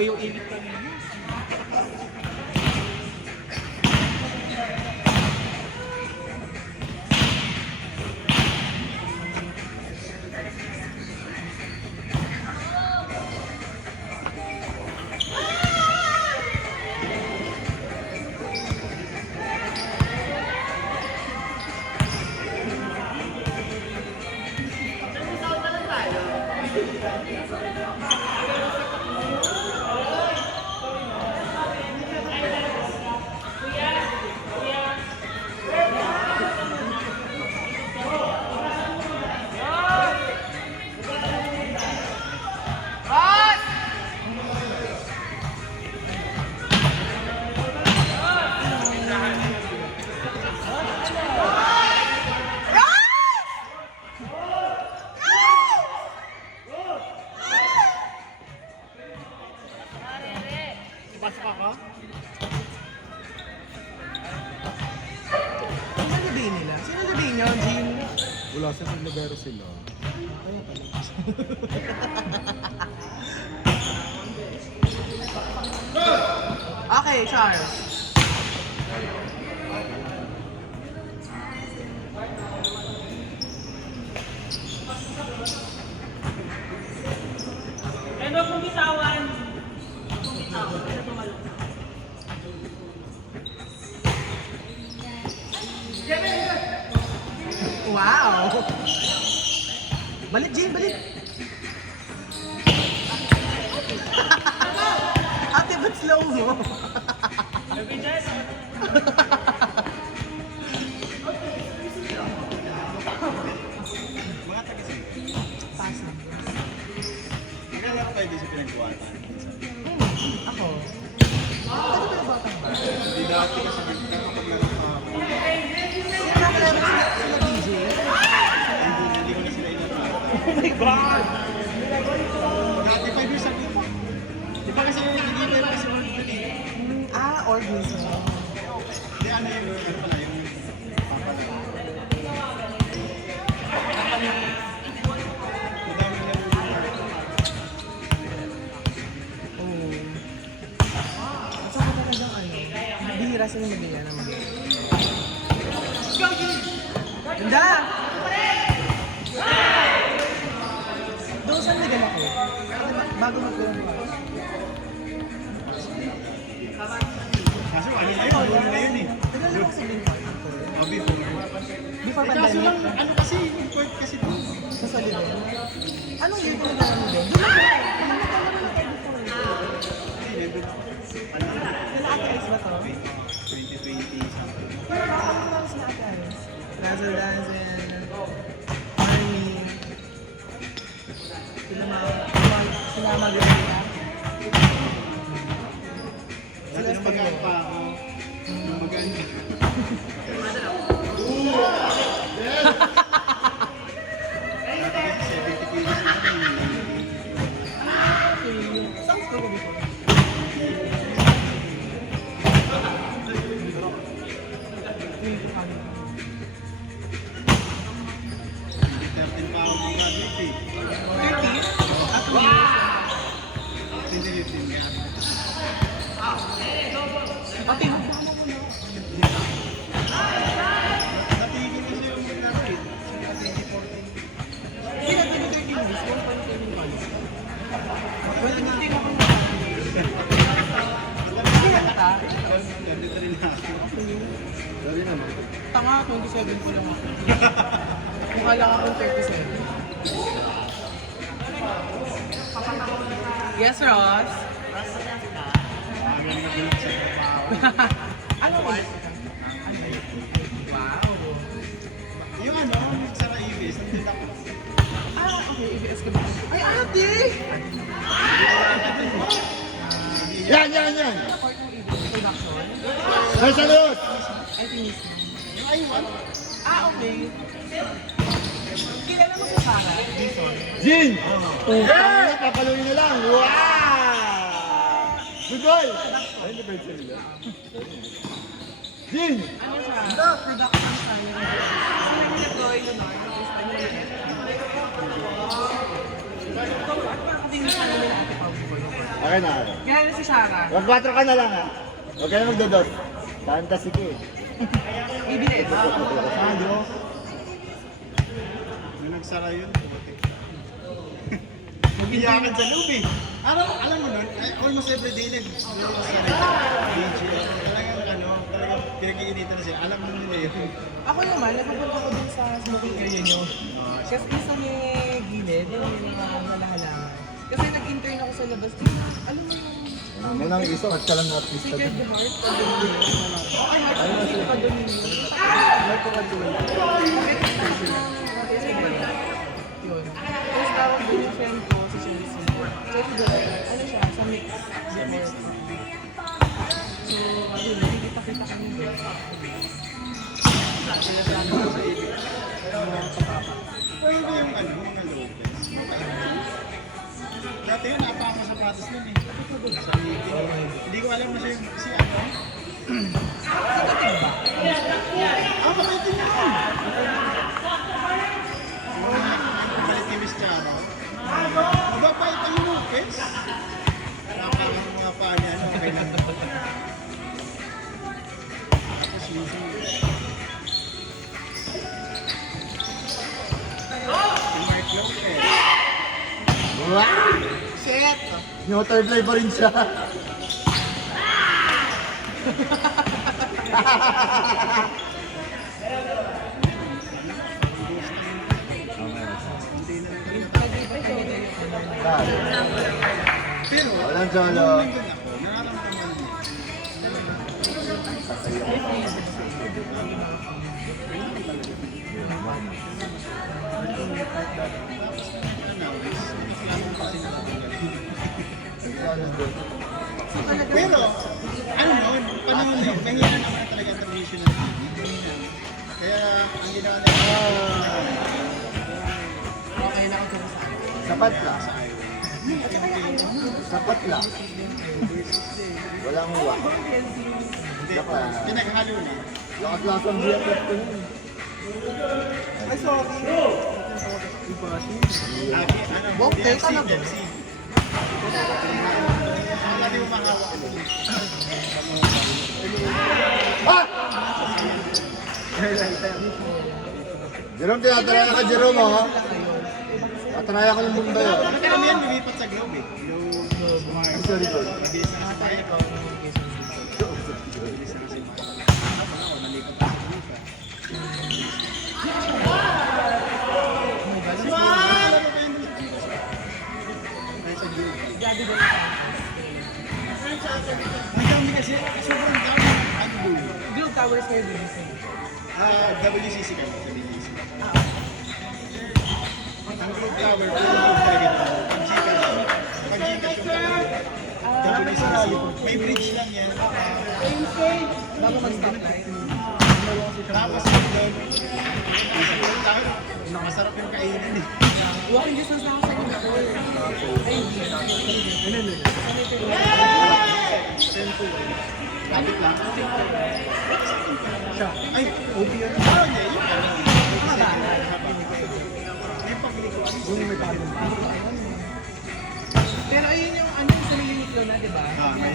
Yung init kanina. Pasok ako? Sino nabay nila? Sino nabay niyo, Jean? Wala sa Nagaro sila. Ayun pala. Okay, Charles. Ano kung bitawan? Bitawan, kasi tumalong. Wow! Balik, Jean, balik! Ate, ba't slow mo? Sabi dyan, Mga taga-sila. Pasa. Naglalaro kayo din sa pinagkuwatan. Ako. Ano ba yung batang ba? Hindi dati kasi nagkakapaglaro ka. Nakakalaro sila DJ. Hindi ko na sila inatala. Oh my God! Dati 5 years ago pa. Di ba kasi yung nagiging kasi Organism. Hindi, ano pala, yung papalaro. Madaming laro. Oh. At saka talagang bihira sila mag-iyan ng mag-iyan. Ganda! Doon saan nagal ako? Bago mag-iyan pa. Kaso ano na yun, ano na yun eh. Nagal ako sa Bintang. Before. Before Kaso lang, pandemic. ano kasi, import kasi ito. Sa Solidon. Anong year ko nagal mo din? Doon ako. Hindi, never. Ano na, Nila Ate Ice ba to? 2020 something. Pero nakakita ko sila Ate Ice. Razzle Dazzle. Army. Sila mag-review. Dati nung magaan pa ako, nung magaan pa. Dati kasi 70 kilos na kami. Sounds cool before. Hindi 13 pa ako ng graduate eh. 30? At Hindi 15 nga. pati mo. Natigil kasi yung maglaro eh. Sila 2014. Sila 2013 years, 1.21. 2015 ako na. Kaya na ka? Ganito rin na ako. Sorry naman. Tama, 27 ko lang ako. Mukha lang akong 37. Yes, Ross? Magaling na bilang sa trabaho. Ano ba? Wow. Yung ano, sa Raibis, nandun ako. Okay, ABS ka ba? Ay, ate! Yan! Part ng ABS production? Ay, salut! Ay, tinis mo. Ay, what? Okay. Kilala mo sa Sarah? Jason? Jin! Yeah! Papaluin na lang! Wow! Good boy! Ay, hindi ba yun sila? Jin! Ano siya? Production siya. Sila yung nag-deploy yun, no? Nakatingin sa namin ate Pao before. Okay na. Kaya na si Sarah. Mag 4 ka na lang ha. Huwag ka na magdodot. Fantasy ka eh. Bibilit. Sando. Nung nagsara yun, Magiyakan sa loob eh. Alam mo nun, almost every day talagang pinag-iinitan na sila. Alam mo nila yun. Ako naman, napapunta ko dun sa smoking area nyo. Kasi isa may gilid, yung mga halahalangan. Kasi nag-intern ako sa labas. Alam mo yung May nang isa at ka lang na artista. Sacred Heart? Ay, heart ko sila pa doon yun. Heart ko ka doon. Yun. Tapos tawag doon yung friend ko sa Chelsea. Chelsea, ano siya, sa mix. So, ayun, nakikita-kita kami doon. Sinasabi ko sa iyo. Mga kapapa. Pero ba yung mga Lopez? Dati yun, napakasapatos nun eh. Sa meeting. Hindi ko alam na si ano. Kapatid niya yun. Balik ni Miss Charo. Mababait ang Lopez. Napakang mga paa niya. Okay lang. Tapos Lizzie. Si Mark Lopez. Wow! Shit! Yung third play pa rin siya. Pero, Walang solo. nandun ako, nararamdaman mo. Pero, ano nun, panahon na yun, mahina naman talaga ang traditional TV. Kaya, ang ginawa na Okay na ako dyan sa akin. Sapat lang. sa highway. Sapat lang. Walang uwa. Hindi, Saka, pinaghalo na. lakas-lakas ang BFF ko nun. Ay, sorry. Bok, DLC, teka na ba? DLC. Wala din umahawak ko. Ah! Jerome, tinataraya ka, Jerome, ha? Tataraya ka ng mundo yun. Bakit kami yan lumipat sa Globe eh? Globe, Ang sorry ko. mabilis na kasi tayo. Mabilis na kasi tayo. Ako, nalipat na sa Globe. Alam mo ba yung nasa Globe? Ang dami kasi, sobrang dami. Ano Globe? Globe Towers kayo din. WCC kami sa BGC. Ang Globe Tower, puro Globe talaga ito. Pag-Gcash yung WCC. May bridge lang yan. Bago mag-stop tayo. Tapos yung doon, masarap yung kainin eh. Walking distance na ako sa Control. Ay, hindi. Senpo. Lapit lang. Ay, OP yun. Ah, hindi. Yung yung paglikuan. Yung may pagod. Pero ayun yung ano sa Uniqlo na, di ba? May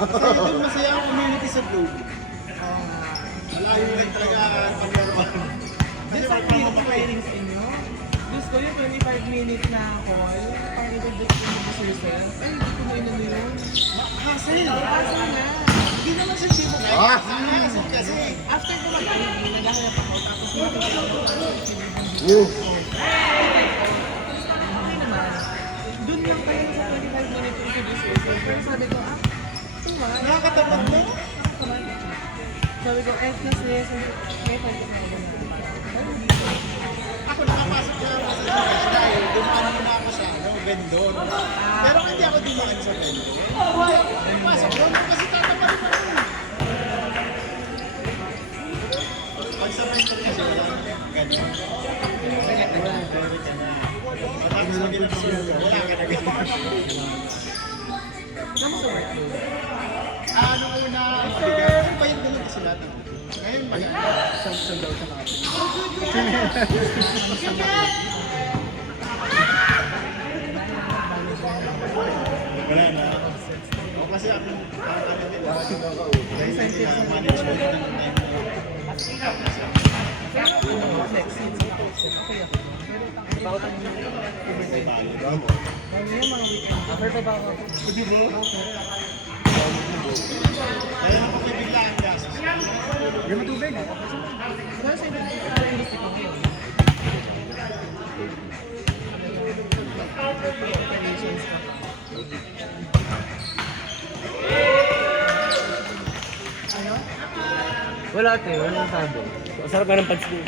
Kasi doon masaya ang community sa Globe. Malayo lang talaga ang pag-normal. Kasi Just 5 parang minutes mapakain. training sa inyo. Diyos ko yung 25 minutes na call. Parang i-introduce yourself. Ay, hindi ko na inano yun. Hassle. Asa na? Hindi naman siya siya mag Ah! hassle kasi. After ko mag-TV, naghahanap ako. Tapos makikita ko Woo! okay naman. Doon lang tayo sa 25 minutes to introduce yourself. Pero sabi ko, tuwa. Nakakatapat mo. Sabi ko, kasi may pagkat na ako na. Ako nakapasok na ako sa Gcash dahil dumaan muna ako sa vendor. Pero hindi ako dumaan sa vendor. Pasok doon kasi tataparin ako. Pag sa vendor kasi wala na ganyan. Matapos na ginagawa wala ka na ganyan. Naman sa work ko. Ano una, ano ba yung dalawa kasi lahat ng Ngayon ba yan? Saan daw sa natin? Wala na. O kasi ako, kami nila. Dahil lang nila, management na ng time na yun. May balo daw mo. Kaya ako may biglaan gastos. Yung matubig. Wala te, wala sabi. Masarap ka ng pads mo.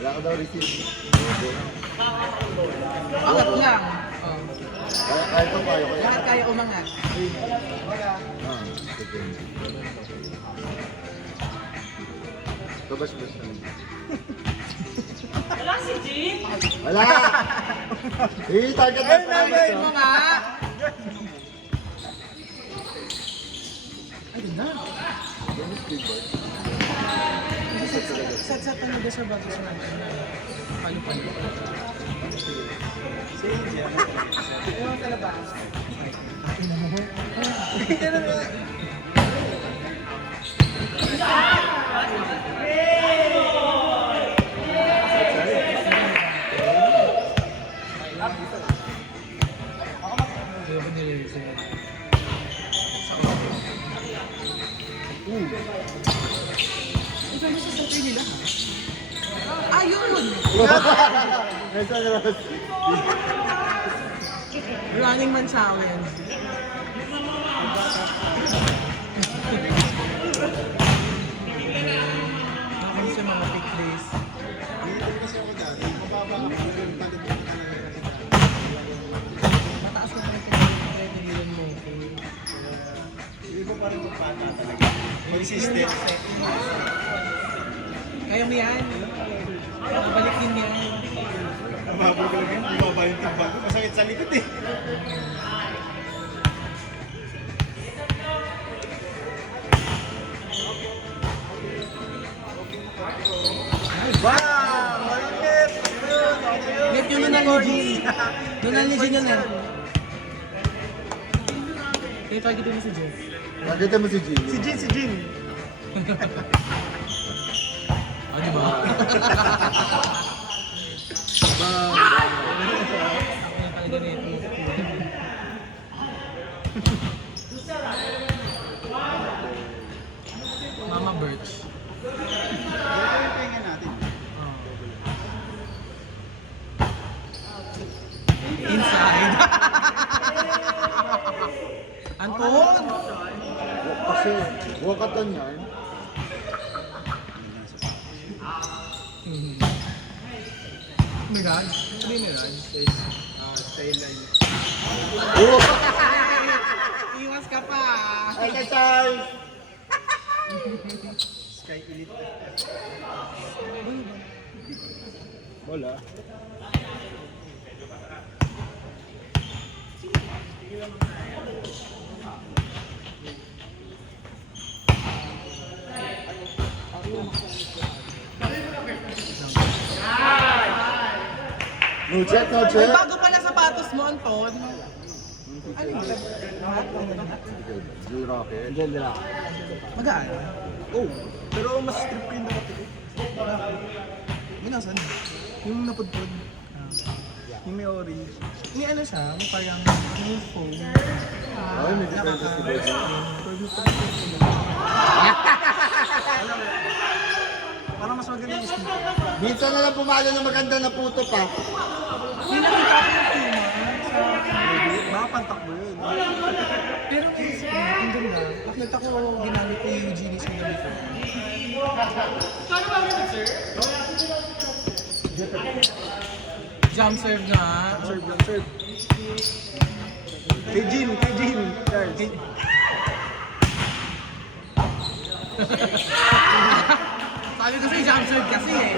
Wala ka daw receipt. Angat lang. Oh. Kaya ito kaya ko yan. Lahat kaya umangat. Ah, sige. Babas-bas na. Wala si Jean. Wala! Target na sa Ayun mo nga. Ayun na. Set talaga siya bago siya natin. Palu-palu. Ewan sa labas. Hindi ako nililinis yun. Ito mo sa sarili nila. Ayun! Nasa labas. Running man challenge. Nakakami sa mga pick days. Dito kasi ako dati, mababa ako yung palit ko na lang. Mataas na talaga yung nililan mo. Hindi ko pa rin magpata talaga. Consistent. Kaya mo yan. Nakabalik din yan. Mababa ko lang yun, bumaba yung timbang ko. Masakit sa likod eh. Wow! Malapit! Net yun na ni Jean. Doon na ni Jean yun eh. Kaya target mo si Jean. Nakita mo si Jean. Si Jean. Ah, di ba? Ako na talaga rito. Mama Birch. Ito yung pengen natin. Inside. Anton! Kasi, wakatan yan. Mirage? Ano yung Mirage? Skyline. Oh! Iwas ka pa! Exercise! Sky Elite. Wala. No check, no May check. bago pala sapatos mo, Anton. Ano yun? Blue Rocket. Magaan. Oh, pero mas strip ko yung dati ko. Yun nasan? Yung napudpud. Yung may orange. May ano siya, may parang may foam. Ay, may difference si Boy. Parang mas maganda yung sneaker. Minsan na lang pumalo ng maganda na puto pa. Hindi nakita ko ng Puma. Baka pantakbo yun. Pero may ang ganda. Nakita ko ginamit ko yung Eugenie sa gabi ko. Jump serve nga. Serve lang, serve. Kay Jean, Charles. Sabi ko sa'yo, jump serve kasi eh.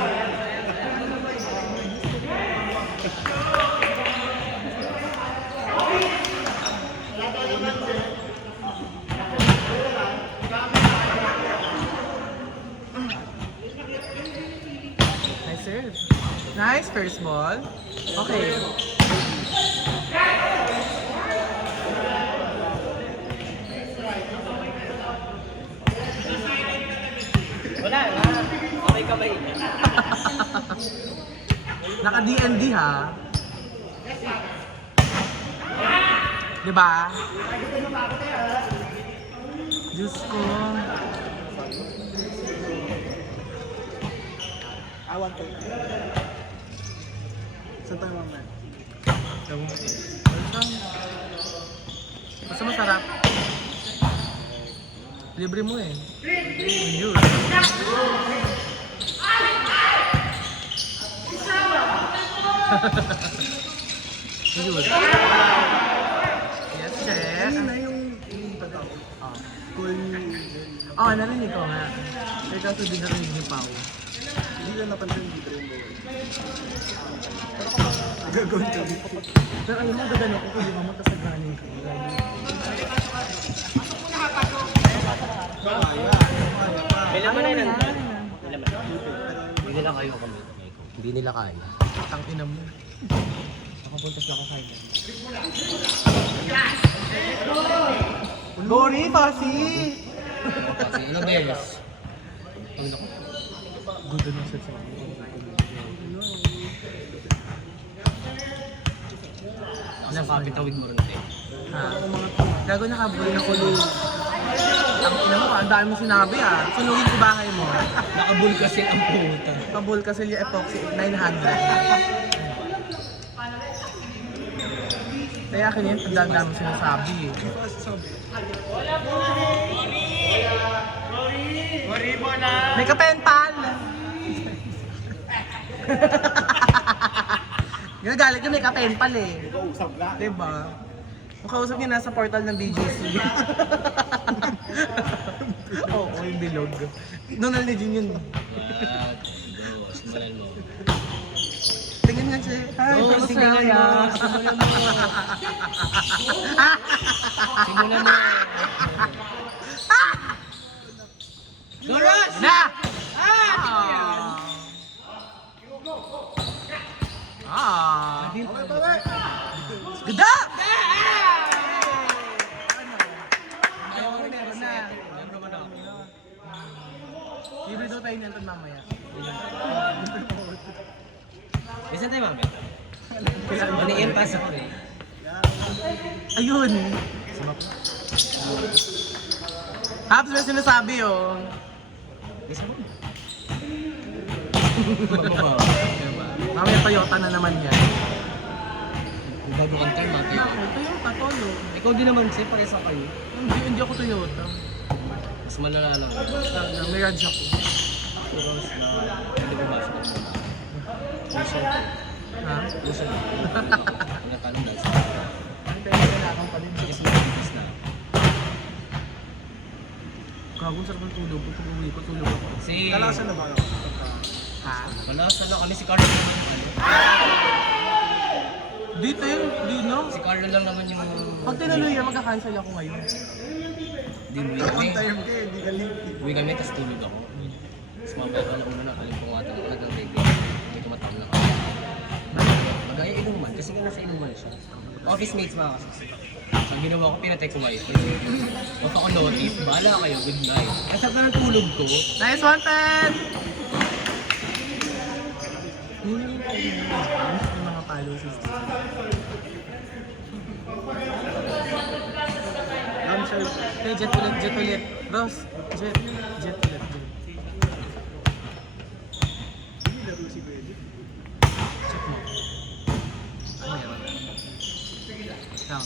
Nice, first ball. Okay. Wala na. Kamay-kamay. Naka-DND ha. Diba? Diyos ko. Awan ko. Saan tayo mamaya? Basta masarap. Libre mo eh. Yun. Yun. Yes, chef. Ano na yung tataw? Call me. Oo, narinig ko nga. Pero kaso din narinig ni Pao. Hindi ko napansin dito yung bawal. Gagawin ko dito. Pero alam mo, gagano ko kung di ba magkasaganin ko. May laman na yun. May laman. Hindi nila kayo kami. Hindi nila kaya. Tangina mo. Nakapuntas na ako kaya. Gori, Pasi! Kasi ilang beses. Ang naku. Good na sa sa Ang kapitawid mo rin tayo. Ha? Gago nakabuli na ko yung... Ang ina mo, ang dami mo sinabi ah. Sunugin ko bahay mo. Nakabul kasi ang puta. Kabul kasi yung epoxy 900. Kaya akin yun, ang dami mo sinasabi eh. Worry mo na. May kapental! Gagalit yung may kapental eh. Usap lang. Diba? Makausap niya nasa portal ng BGC. Oo, yung bilog. Donald na yun. Simulan mo. Tingnan nga siya. Hi, Oo, kamusta? simulan mo. Simulan mo. Simulan mo. Doros! Na! Ah! Ganda! Ayaw ko, meron na. Libre daw tayo niyan mamaya. Isa tayo mami. Maniin pa sa ko eh. Ayun! Haps, may sinasabi oh. Isa mo. Mamaya Toyota na naman yan. Kung bago kang time, mati. Toyota, Toyo. Ikaw din naman siya, paresa kayo. Hindi ako Toyota. Mas malala lang. Mirage ako. Doros na hindi ko basa. Lucian. Ha? Lucian. Nagtanong dahil sa Ang tayo kailangan pa din. Sige, sige na. Gagong sarap ng tulog ko. Pag uwi ko, tulog ako. Si... Kalasan na ba ako? Ha? Malasa na kami si Carlo. Dito yun. Di no? Si Carlo lang naman yung... Pag tinuloy yan, magka-cancel ako ngayon. Di uwi kami. On time ka eh, hindi ka late. Uwi kami, tapos tulog ako. Tapos mamaya ka na una na, kalim ko nga ito ng reggae. Hindi ko matawag na kami. Magaya inuman, kasi nga nasa inuman siya. Office mates mga kasi. So, ang ginawa ko, pinatext ko ngayon. Huwag ako notice, bahala kayo, good night. Kasap na ng tulog ko. Nice one, Pen! Yung mga follow system. Jet ulit, jet ulit. Ross, jet ulit. Hindi laro si Benny. Check mo. Ano meron? Lang.